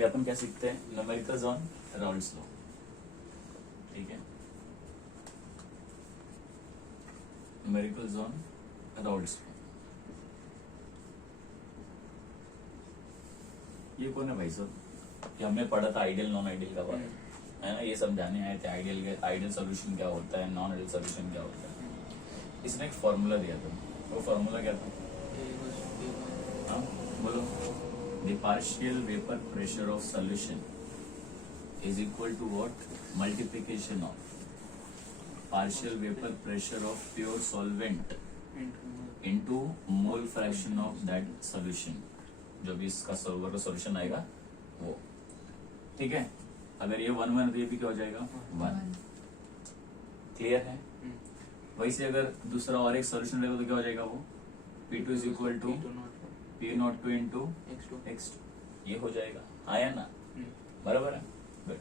पे अपन क्या सीखते हैं, न्यूमेरिकल्स ऑन राउल्स लॉ, ठीक है, न्यूमेरिकल्स ऑन राउल्स लॉ। ये कौन है भाई साहब? कि हमने पढ़ा था आइडियल नॉन आइडियल का बारे में, है ना, ये समझाने आए थे आइडियल सोल्यूशन क्या होता है, नॉन आइडियल सोल्यूशन क्या होता है। इसने एक फॉर्मूला दिया था, वो फॉर्मूला क्या था? हाँ बोलो। The partial vapour pressure of solution is equal to what? Multiplication of partial vapour pressure of pure solvent into mole fraction of that solution. जो भी इसका सॉल्वर का सॉल्यूशन आएगा वो, ठीक है। अगर ये 1 1 तो ये भी क्या हो जाएगा? 1। क्लियर है? वैसे अगर दूसरा और एक सॉल्यूशन रहेगा तो क्या हो जाएगा वो? P2 is equal to P02 into X2, ये हो जाएगा। आया ना? बराबर है। गुड।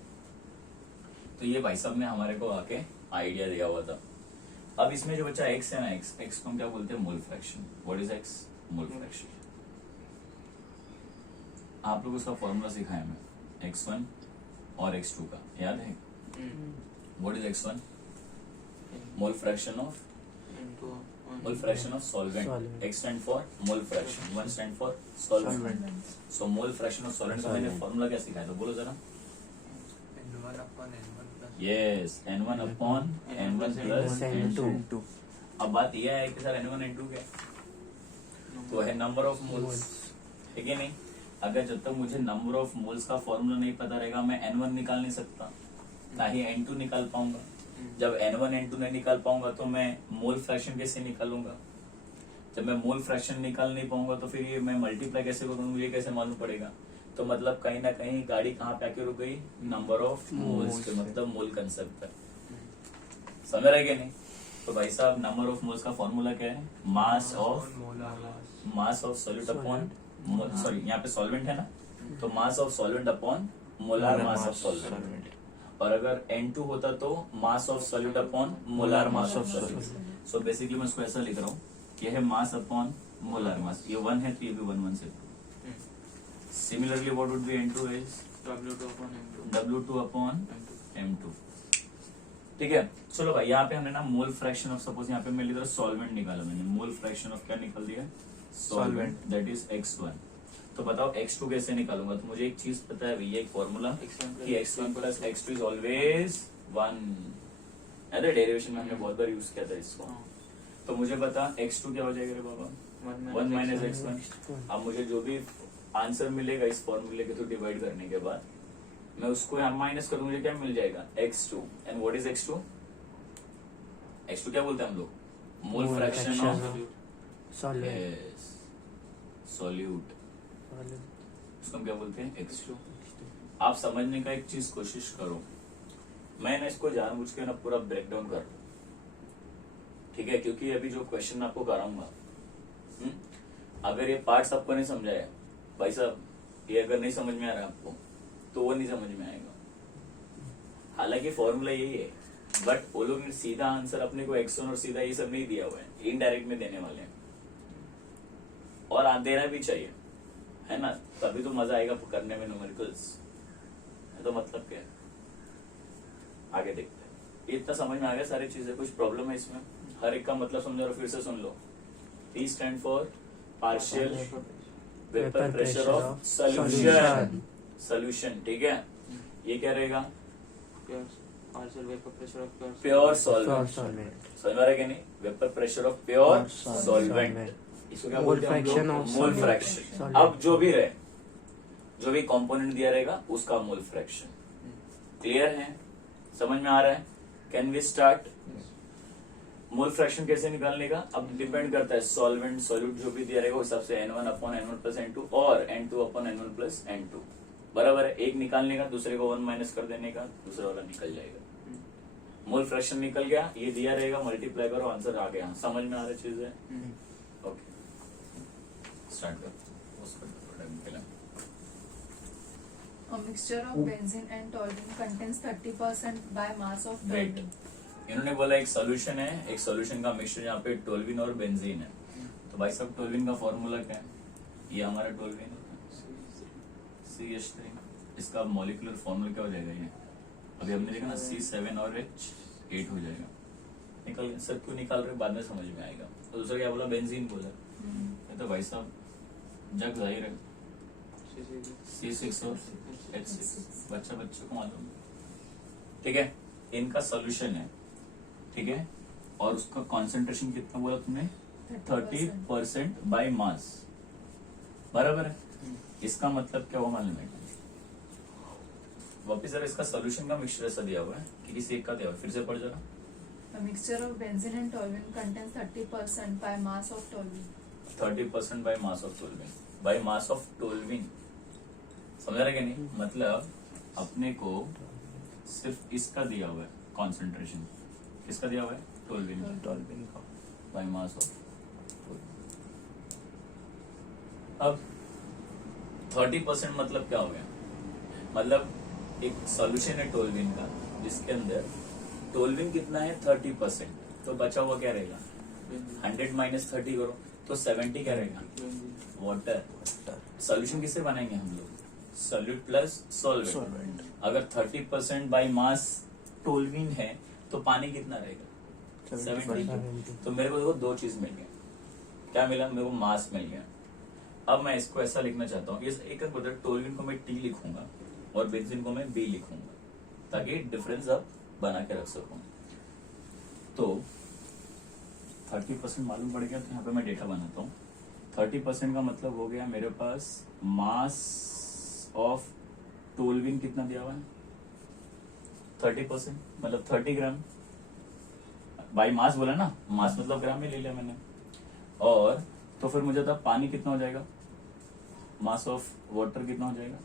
तो ये भाई साहब ने हमारे को आके आइडिया दिया हुआ था। अब इसमें जो बच्चा X है ना, X को हम क्या बोलते हैं? Mole fraction. What is X? Mole fraction. आप लोग उसका फॉर्मूला सिखाया मैं, X1 और X2 का, याद है? What is X1? Mole fraction of solvent. X stand for mole fraction, 1 stand for solvent. So mole fraction of solvent का मैंने फॉर्मूला क्या सिखाया था, बोलो जरा। Yes, N1 upon N1 plus N2। अब बात यह है कि सर N1 N2 क्या तो है? नंबर ऑफ मोल्स, ठीक है नहीं? अगर जब तक मुझे नंबर ऑफ मोल्स का फॉर्मूला नहीं पता रहेगा, मैं N1 निकाल नहीं सकता, ना ही N2 निकाल पाऊंगा। जब N1 N2 नहीं निकाल पाऊंगा तो मैं मोल फ्रैक्शन कैसे निकालूंगा? जब मैं मोल फ्रैक्शन निकाल नहीं पाऊंगा तो फिर ये मैं मल्टीप्लाई कैसे करूंगा, मुझे कैसे मालूम पड़ेगा? तो मतलब कहीं ना कहीं गाड़ी कहाँ पे आके रुक गई? नंबर ऑफ मोल्स के, मतलब मोल कंसेप्ट है। समझ रहे कि नहीं? तो भाई साहब नंबर ऑफ मोल्स का फॉर्मूला क्या है? Mass of solute upon, sorry यहाँ पे सॉल्वेंट है ना, तो mass of solvent upon molar mass of solvent. और अगर N2 होता तो mass of solute upon molar mass of solute. So basically मैं इसको ऐसा लिख रहा हूँ, यह है मास अपॉन मोलार मास। ये 1 है तो ये भी 1 1 से। Similarly what would be N2 is W2 upon M2। ठीक है, चलो भाई यहाँ पे हमने ना मोल फ्रैक्शन ऑफ, सपोज यहाँ पे मैं लिख रहा सॉल्वेंट निकाला मैंने, मोल फ्रैक्शन ऑफ क्या निकाल दिया? Solvent, that is X1। तो बताओ X2 कैसे निकालूंगा? तो मुझे एक चीज पता है भैया, एक फॉर्मूला कि X1 plus X2 is always 1। अरे डेरिवेशन में हमने बहुत बार यूज किया था इसको। तो मुझे बता X2 क्या हो जाएगा रे बाबा? 1 माइनस X1। अब मुझे जो भी आंसर मिलेगा इस फॉर्मूले के थ्रू डिवाइड करने के बाद, मैं उसको यहाँ माइनस करूँ, मुझे क्या मिल जाएगा? X2। And what is X2? X2 क्या बोलते हैं हम लोग? मोल फ्रैक्शन ऑफ सॉल्यूट। उसको हम क्या बोलते हैं? X2। आप समझने का एक चीज कोशिश करो, मैं ना इसको जानबूझ के ना पूरा ब्रेक डाउन कर रहा हूं, ठीक है? क्योंकि अभी जो क्वेश्चन आपको कराऊंगा, अगर ये पार्ट्स आपको नहीं समझाया भाई साहब, ये अगर नहीं समझ में आ रहा आपको तो वो नहीं समझ में आएगा। हालांकि फॉर्मूला यही है, बट वो लोग ने सीधा आंसर अपने को X1 और सीधा ये सब नहीं दिया हुआ है, इनडायरेक्ट में देने वाले हैं। और देना भी चाहिए, है ना? तभी तो मजा आएगा करने में न्यूमेरिकल्स। तो मतलब क्या है, आगे देखते हैं। इतना समझ में आ गया सारी चीजें? कुछ प्रॉब्लम है इसमें? हर एक का मतलब समझ रहे हो? फिर से सुन लो। P stand for partial vapour pressure of solution. Solution, ठीक है? ये क्या रहेगा? Partial vapour pressure of pure solvent. समझ में आ रहा है कि नहीं? Vapour pressure of pure solvent, इसको क्या बोलते हैं हम लोग? Mole fraction. अब जो भी रहे, जो भी कंपोनेंट दिया रहेगा उसका मोल फ्रैक्शन। क्लियर है? समझ में आ रहा है? Can we start? Mole fraction कैसे निकालने का? अब डिपेंड करता है सॉल्वेंट सॉल्यूट जो भी दिया रहेगा उस हिसाब से N1 upon N1 plus N2 और N2 upon N1 plus N2। बराबर है? एक निकालने का, दूसरे को 1 माइनस कर देने का, दूसरा वाला निकल जाएगा। मोल फ्रैक्शन निकल गया, ये दिया रहेगा, मल्टीप्लाई करो, आंसर आ गया। समझ में आ रही चीज है? ओके, स्टार्ट कर। A mixture of benzene and toluene contains 30% by mass of Right. toluene. इन्होंने बोला एक सॉल्यूशन है, एक सॉल्यूशन का मिक्सचर जहाँ पे टोल्विन और बेंजीन है। तो भाई साहब टोल्विन का फॉर्मूला क्या है? ये हमारा टोल्विन CH3, इसका मॉलिक्यूलर फॉर्मूला क्या हो जाएगा ये? अभी हमने देखा ना C7 और H8 हो जाएगा। निकल सर क्यों निकाल रहे बाद में समझ में आएगा। तो दूसरा क्या बोला? बेंजीन बोला। ये तो भाई साहब जग जाहिर है C6 और H6 बच्चों को मालूम है। ठीक है, इनका सोल्यूशन है। ठीक है, और उसका कॉन्सेंट्रेशन कितना बोला तुमने? 30% बाय मास, बराबर है। इसका मतलब क्या हुआ मालूम है? वापिस जरा इसका सोल्यूशन का मिक्सचर ऐसा दिया हुआ है कि किसी एक का दिया हुआ है, फिर से पढ़ जरा। A mixture of benzene and toluene contains 30% by mass of toluene. 30% by mass of toluene, by mass of toluene, समझ रहे कि नहीं? मतलब अपने को सिर्फ इसका दिया हुआ है कॉन्सेंट्रेशन, किसका दिया हुआ है? टोल्विन का, बाय मास ऑफ। अब 30% मतलब क्या हो गया? मतलब एक सॉल्यूशन है टोल्विन का जिसके अंदर टोल्विन कितना है? 30%। तो बचा हुआ क्या रहेगा? 100 माइनस 30 करो तो 70 क्या रहेगा? वाटर। सॉल्यूशन किससे बनाएंगे हम लोग? Solute plus solvent. अगर 30% बाय मास टोल्विन है तो पानी कितना रहेगा? 70। तो मेरे को देखो दो चीज मिल गया। क्या मिला? मेरे को मास मिल गया। अब मैं इसको ऐसा लिखना चाहता हूँ, एक टोल्विन को मैं T लिखूंगा और बेंजीन को मैं B लिखूंगा ताकि डिफरेंस अब बना के रख सकूं। तो 30% मालूम पड़ गया, तो यहाँ पे मैं डेटा बनाता हूँ। 30% का मतलब हो गया मेरे पास मास ऑफ टोल्विन कितना दिया हुआ है? 30% मतलब 30 ग्राम। बाई मास बोला ना, मास मतलब ग्राम में ले लिया मैंने। और तो फिर मुझे था पानी कितना हो जाएगा? मास ऑफ वाटर कितना हो जाएगा?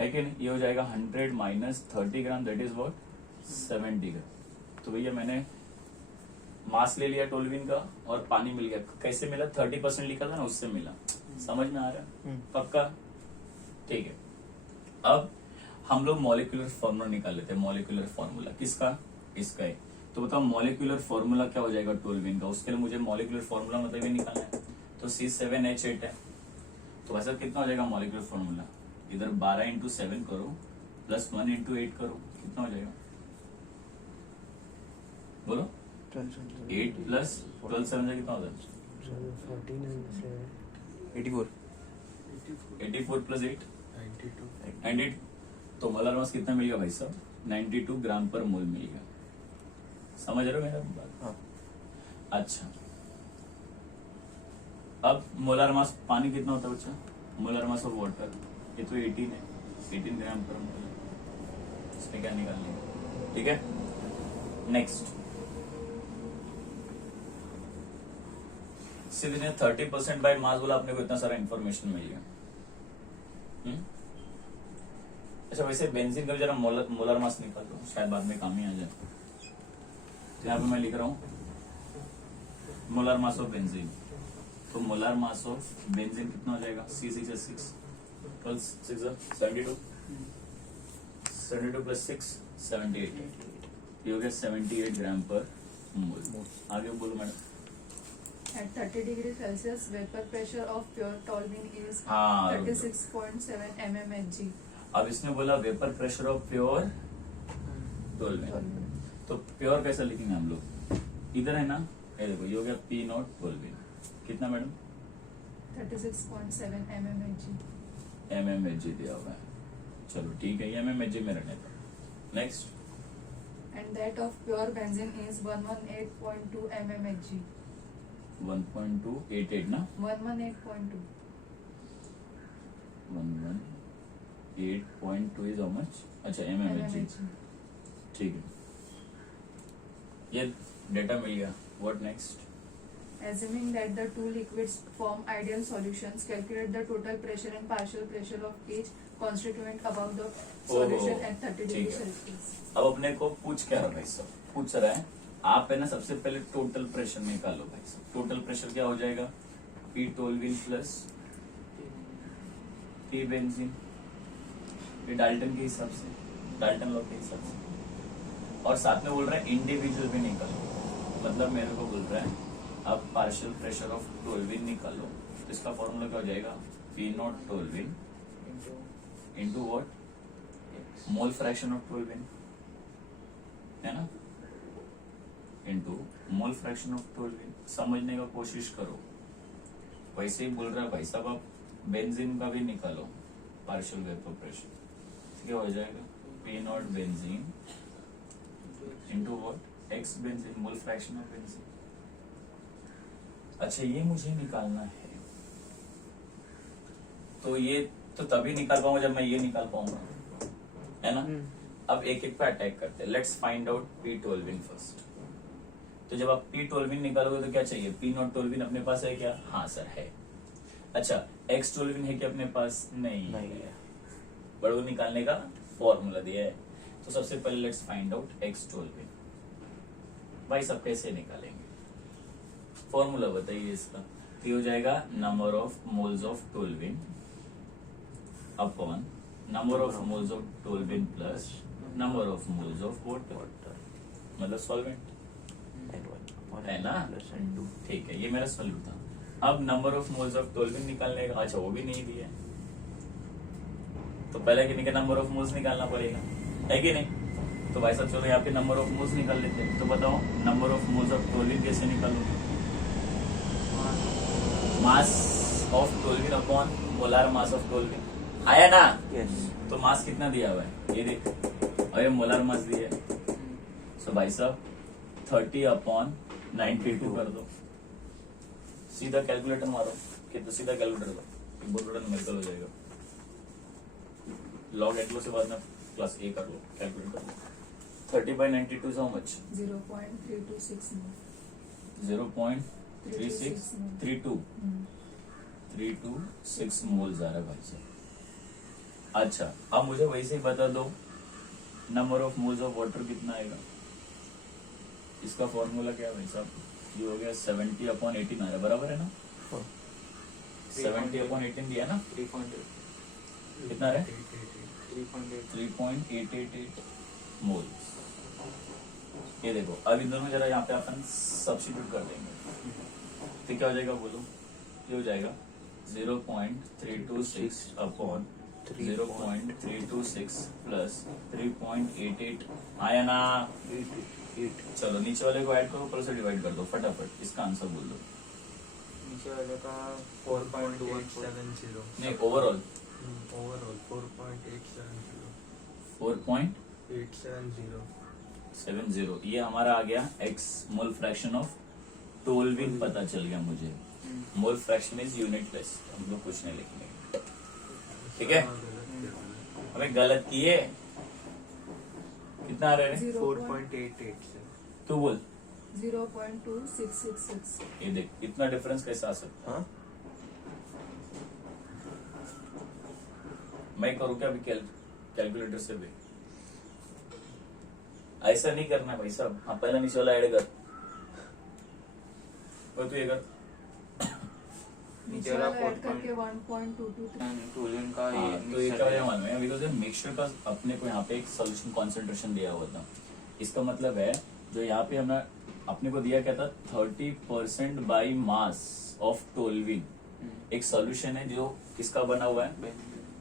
है कि नहीं? ये हो जाएगा 100 minus 30 gram, that is what? 70 ग्राम। तो भैया मैंने मास ले लिया टोल्विन का और पानी मिल गया। कैसे मिला? 30% लिखा था ना, उससे मिला। समझ में आ रहा है? पक्का? ठीक है। अब हम लोग मॉलिक्यूलर फॉर्मूला निकाल लेते हैं। मॉलिक्यूलर फॉर्मूला किसका? इसका है। तो बताओ मॉलिक्यूलर फॉर्मूला क्या हो जाएगा टोल्विन का? उसके लिए मुझे मॉलिक्यूलर फॉर्मूला मतलब ये निकालना है। तो C7H8 है, तो वैसा कितना हो जाएगा मॉलिक्यूलर फॉर्मूला? इधर 12 इंटू 7 करो प्लस 1 इंटू 8 करो, कितना हो जाएगा? बोलो। 8 प्लस 12 7 से कितना होता है? 84 प्लस 8 92। तो मोलर मास कितना मिल गया भाई साहब? 92 ग्राम पर मोल मिल गया। समझ रहे हो मेरा बात? हाँ। अच्छा, अब मोलर मास पानी कितना होता है बच्चा? मोलर मास ऑफ वाटर ये तो 18 है, 18 ग्राम पर मोल। इसमें क्या निकालने? ठीक है, नेक्स्ट। सीधे 30% बाय मास बोला, अपने को इतना सारा इंफॉर्मेशन मिल गया। अच्छा, वैसे बेंजीन का जरा मोलर मास निकाल दो, शायद बाद में काम ही आ जाए। तो यहाँ पे मैं लिख रहा हूँ मोलर मास ऑफ बेंजीन। तो मोलर मास ऑफ बेंजीन कितना हो जाएगा? C6H6 प्लस 6 72, 72 प्लस 6 78, ये हो गया 78 ग्राम पर मोल। आगे बोलो madam. At 30 degrees Celsius, vapor pressure of pure toluene is हाँ, 36.7 mmHg. अब इसने बोला वेपर प्रेशर ऑफ प्योर टोल्विन। तो प्योर कैसा लिखेंगे हम लोग? इधर है ना, ये देखो, ये हो गया P0 टोल्विन। कितना मैडम? 36.7 mmHg. mmHg दिया हुआ है। चलो ठीक है, ये mmHg में रहने दो। Next. And that of pure benzene is 118.2 mmHg. 1.288 ना? 118.2. 118.2 is how much? अच्छा, mmHg। ठीक है, ये डेटा मिल गया। What next? Assuming that the two liquids form ideal solutions, calculate the total pressure and partial pressure of each constituent above the solution at 30 ठीक degrees है। Celsius. अब अपने को पूछ क्या रहा है भाई साहब? पूछ रहा है आप है ना, सबसे पहले टोटल प्रेशर निकालो भाई साहब। टोटल प्रेशर क्या हो जाएगा? P टोल्विन प्लस P बेंजीन, ये डाल्टन के हिसाब से, डाल्टन लॉ के हिसाब से। और साथ में बोल रहा है इंडिविजुअल भी निकालो। मतलब मेरे को बोल रहा है अब पार्शियल प्रेशर ऑफ टोल्विन निकालो। इसका फॉर्मूला क्या हो जाएगा? P0 toluene into what, X. Mole fraction of toluene, है ना, into mole fraction of toluene. समझने का कोशिश करो। वैसे ही बोल रहा है भाई साहब, आप बेंजीन का भी निकालो पार्शियल वेपर प्रेशर, क्या हो जाएगा, P not benzene into what, x benzene, mole fraction of benzene. अच्छा ये मुझे निकालना है, तो ये तो तभी निकाल पाऊंगा जब मैं ये निकाल पाऊंगा, है ना। अब एक एक पे अटैक करते हैं। Let's find out P toluene first. तो जब आप पी टोल्विन निकालोगे तो क्या चाहिए, पी नॉट टोल्विन अपने पास है क्या, हाँ सर है। अच्छा एक्स टोल्विन है क्या अपने पास, नहीं है, बट वो निकालने का फॉर्मूला दिया है। तो सबसे पहले लेट्स फाइंड आउट एक्स टोल्विन। भाई सब कैसे निकालेंगे, फॉर्मूला बताइए इसका। ये हो जाएगा number of moles of toluene upon number of moles of toluene plus number of moles of water, मतलब सॉल्वेंट, है ना। ठीक है, ये मेरा सॉल्यूट था। अब number of moles of toluene निकालने का, अच्छा वो भी नहीं दिया, तो पहले कितने का नंबर ऑफ मोल्स निकालना पड़ेगा, है कि नहीं। तो भाई साहब चलो यहाँ पे नंबर ऑफ मोल्स निकाल लेते हैं। तो बताओ number of moles of toluene कैसे निकालोगे, mass of toluene upon molar mass of toluene, आया ना। Yes. तो मास कितना दिया हुआ है, ये देख, और ये मोलार मास दिया है। सो भाई साहब 30 अपॉन 92 कर दो, सीधा कैलकुलेटर मारो, कितना सीधा कैलकुलेटर दो, बहुत बड़ा न्यूमेरिकल हो जाएगा। लॉग एटलो से बाद में प्लस ए कर लो, कैलकुलेट कर लो। 30/92 is how much, 0.326 mole. 0.3632 326 moles आ रहा है भाई साहब। अच्छा अब मुझे वैसे ही बता दो number of moles of water कितना आएगा। इसका फॉर्मूला क्या है भाई साहब, ये हो गया 70/18 आ रहा है, बराबर है ना। 70/18 दिया ना, 3.8. कितना है, 3.8. 3.888 मोल्स। ये देखो अब इन दोनों जरा यहाँ पे अपन सब्स्टिट्यूट कर देंगे, तो क्या हो जाएगा बोलो, ये हो जाएगा 0.326 अपॉन 0.326 प्लस 3.88, आया ना। चलो नीचे वाले को ऐड करो, ऊपर से डिवाइड कर दो फटाफट, इसका आंसर बोल दो। नीचे वाले का 4.217. नहीं ओवरऑल ओवरऑल 4.870. 4.870, ये हमारा आ गया एक्स मोल फ्रैक्शन ऑफ टोल्विन, पता चल गया मुझे। मोल फ्रैक्शन इज यूनिटलेस, हम लोग कुछ नहीं लिखेंगे, ठीक है। हमें गलत किए, कितना आ रहा है, 4.88 से तू बोल। 0.2666। ये देख इतना डिफरेंस कैसे आ सकता है, हाँ? मैं करूँ क्या अभी कैलकुलेटर से भी, ऐसा नहीं करना भाई साहब। हाँ पहला नीचे वाला ऐड कर, और तू ये कर, नीचे वाला ऐड करके 1.223। टोल्विन का हाँ, तो ये क्या वजह मालूम है, बिकॉज मिक्सचर का अपने को यहाँ पे एक सोल्यूशन कॉन्सेंट्रेशन दिया हुआ था। इसका मतलब है जो यहाँ पे हमने अपने को दिया क्या था, 30% बाई मास ऑफ टोल्विन। एक सोल्यूशन है जो किसका बना हुआ है,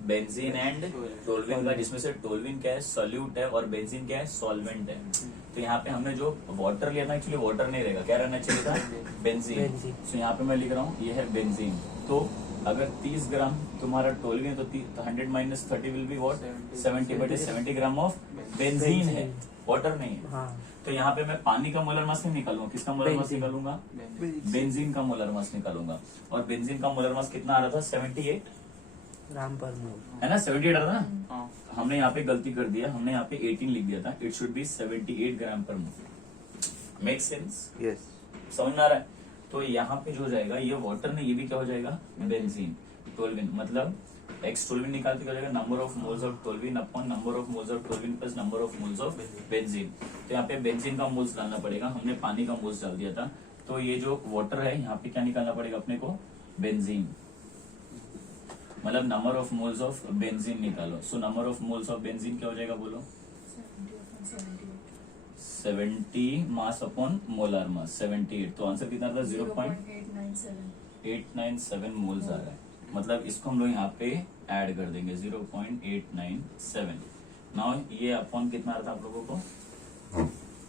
बेंजीन एंड टोल्विन का, जिसमें से टोल्विन क्या है सॉल्यूट है और बेंजीन क्या है सॉल्वेंट है। तो यहाँ पे हमने जो वाटर लिया था, एक्चुअली वाटर नहीं रहेगा, क्या रहना चाहिए था, बेंजीन। तो यहाँ पे मैं लिख रहा हूँ ये है बेंजीन। तो अगर 30 ग्राम तुम्हारा टोल्विन है तो 100 minus 30 will be what, 70, but 70 gram of benzene है, वाटर नहीं है। हाँ तो यहाँ पे मैं पानी का मोलर मास नहीं निकालूंगा, किसका मोलर मास निकालूंगा, बेंजीन का मोलर मास निकालूंगा। और बेंजीन का मोलर मास कितना आ रहा था, 78 ग्राम पर मोल। है ना, 78 आ रहा था ना। हाँ. हमने यहाँ पे गलती कर दिया, हमने यहाँ पे 18 लिख दिया था, इट शुड बी 78 ग्राम पर मोल। Make sense, yes. समझ में आ रहा है। तो यहाँ पे जो हो जाएगा, ये वाटर नहीं, ये भी क्या हो जाएगा, बेंजीन। टोल्विन मतलब एक्स टोल्विन निकाल के क्या हो जाएगा, number of moles of toluene upon number of moles of toluene plus number of moles of benzene. तो यहाँ पे बेंजीन का मोल्स डालना पड़ेगा, हमने पानी का मोल्स डाल दिया था। तो ये जो वाटर है यहाँ पे क्या निकालना पड़ेगा अपने को, बेंजीन, मतलब number of moles of benzene निकालो। So number of moles of benzene क्या हो जाएगा बोलो, 70 मास अपॉन मोलर मास 78। तो आंसर कितना था, 0.897 मोल्स आ रहा है। मतलब इसको हम लोग यहाँ पे ऐड कर देंगे 0.897। नाउ ये अपॉन कितना आ रहा था आप लोगों को?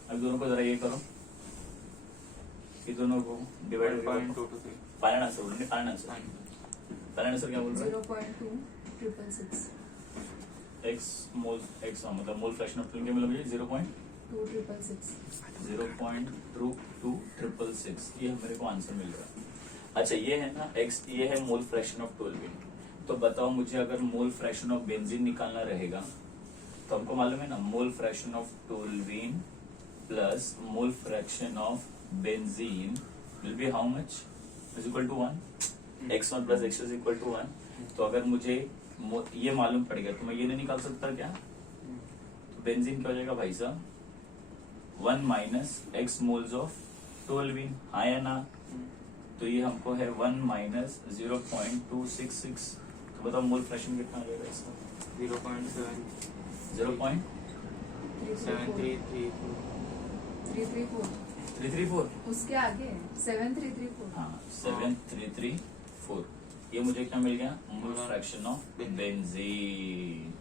अब दोनों को जरा ये करो, ये दोनों को डिवाइड करो। 1.223 फाइनल आंसर बोलेंगे, फाइनल आंसर। फाइनल आंसर क्या बोल रहे हैं? 0.2666 एक्स मोल, एक्स मतलब मोल फ्रैक्शन ऑफ टोल्यूइन क्या मिला मुझे? 0.2666। ये मेरे को आंसर मिल रहा है। अच्छा ये है ना एक्स, ये है मोल फ्रैक्शन ऑफ टोल्यूइन। तो बताओ मुझे अगर मोल फ्रैक्शन ऑफ बेंजीन निकालना रहेगा तो हमको मालूम है ना, mole fraction of toluene plus mole fraction of benzene will be how much? Is equal to 1। x1 plus x2 is equal to 1। तो अगर मुझे ये मालूम पड़ गया तो मैं ये नहीं निकाल सकता क्या? तो बेंजीन क्या हो जाएगा भाई साहब? 1 minus x moles of toluene, हाँ या ना? तो ये हमको है 1 माइनस 0.266। तो बताओ मोल फ्रैक्शन कितना आ जाएगा इसका? 0.7334 334। उसके आगे 7334। हाँ 7334। ये मुझे क्या मिल गया? मोल फ्रैक्शन ऑफ बेंजीन।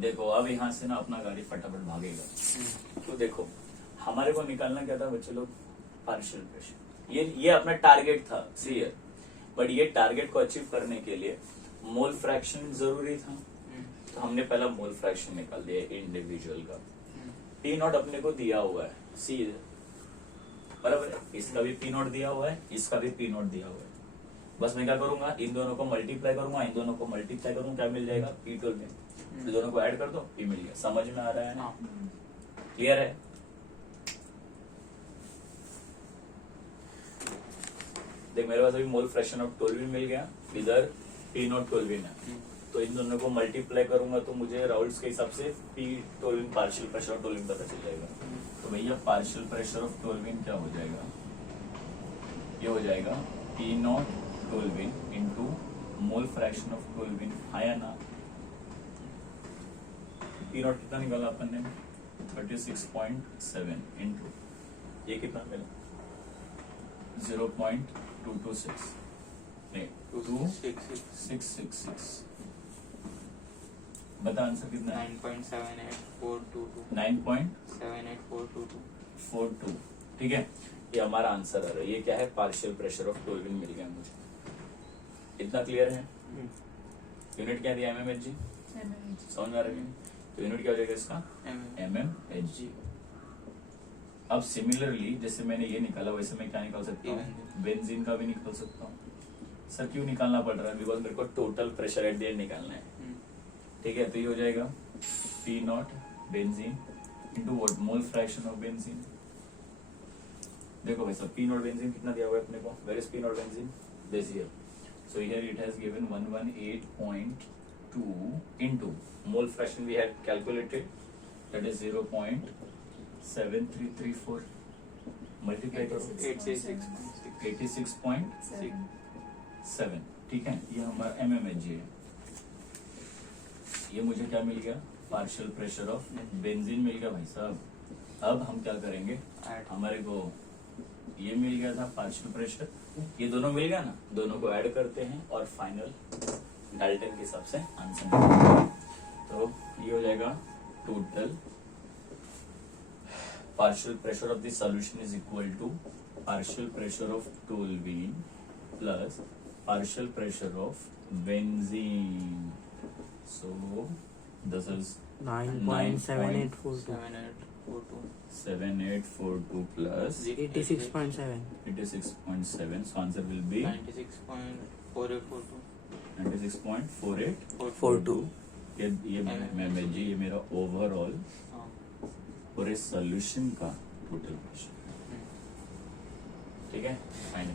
देखो अब यहाँ से ना अपना गाड़ी फटाफट भागेगा। तो देखो हमारे को निकालना क्या था बच्चे लोग? Partial pressure. ये अपना टारगेट था, क्लियर। बट ये टारगेट को अचीव करने के लिए मोल फ्रैक्शन जरूरी था। तो हमने पहला मोल फ्रैक्शन निकाल दिया इंडिविजुअल का। पी नॉट अपने को दिया हुआ है, सी बराबर है। इसका भी पी नॉट दिया हुआ है, इसका भी पी नॉट दिया हुआ है। बस मैं क्या करूंगा, इन दोनों को मल्टीप्लाई करूंगा, इन दोनों को मल्टीप्लाई करूंगा, क्या मिल जाएगा? P12 में। तो दोनों को ऐड कर दो, पी मिल गया। समझ में आ रहा है ना? क्लियर है? देख मेरे पास अभी मोल फ्रैक्शन ऑफ टोल्यूइन मिल गया, इधर पी नॉट टोल्यूइन है। तो इन दोनों को मल्टीप्लाई करूंगा तो मुझे राउल्ट्स के हिसाब से P toluene partial pressure of toluene पता चल जाएगा। तो भैया पार्शियल प्रेशर ऑफ टोल्यूइन क्या हो जाएगा? ये हो जाएगा P not toluene into mole fraction of toluene, हाँ या ना? पी नॉट कितना निकाला अपन ने? 36.7 इंटू ये कितना मिला? 0.226 नहीं 2666। बता आंसर कितना है? 9.78422। ठीक है, ये हमारा आंसर आ रहा है। ये क्या है? पार्शियल प्रेशर ऑफ टोल्यूइन मिल गया मुझे। इतना क्लियर है? यूनिट क्या दिया? mmHg। समझ में आ रहा है? तो यूनिट क्या हो जाएगा इसका? mmHg। अब सिमिलरली जैसे मैंने ये निकाला वैसे मैं क्या निकाल सकता हूँ? बेंजीन का भी निकाल सकता हूँ। सर क्यों निकालना पड़ रहा है? बिकॉज मेरे को total pressure at the end निकालना है। ठीक है, तो ये हो जाएगा P not benzene into what? Mole fraction of benzene. देखो भाई साहब पी नॉट बेंजीन कितना दिया हुआ है अपने को? Where is P not benzene? This here. So here it has given 118.2 into mole fraction we had calculated, that is 0.7334. multiply करो 86.7। ठीक है, ये हमारा mmHg है। ये मुझे क्या मिल गया? पार्शियल प्रेशर ऑफ बेंजीन मिल गया भाई साहब। अब हम क्या करेंगे? हमारे को ये मिल गया था पार्शियल प्रेशर, ये दोनों मिल गया ना, दोनों को ऐड करते हैं और फाइनल डाल्टन के हिसाब से आंसर निकालते हैं। तो ये हो जाएगा total partial pressure of the solution is equal to partial pressure of toluene plus partial pressure of benzene. So this is 9.7842. 7842 plus 86.7. 86.7. So answer will be 96.4842. ये mmHg, ये मेरा ओवरऑल पूरे सोल्यूशन का टोटल प्रेशर। ठीक है, final.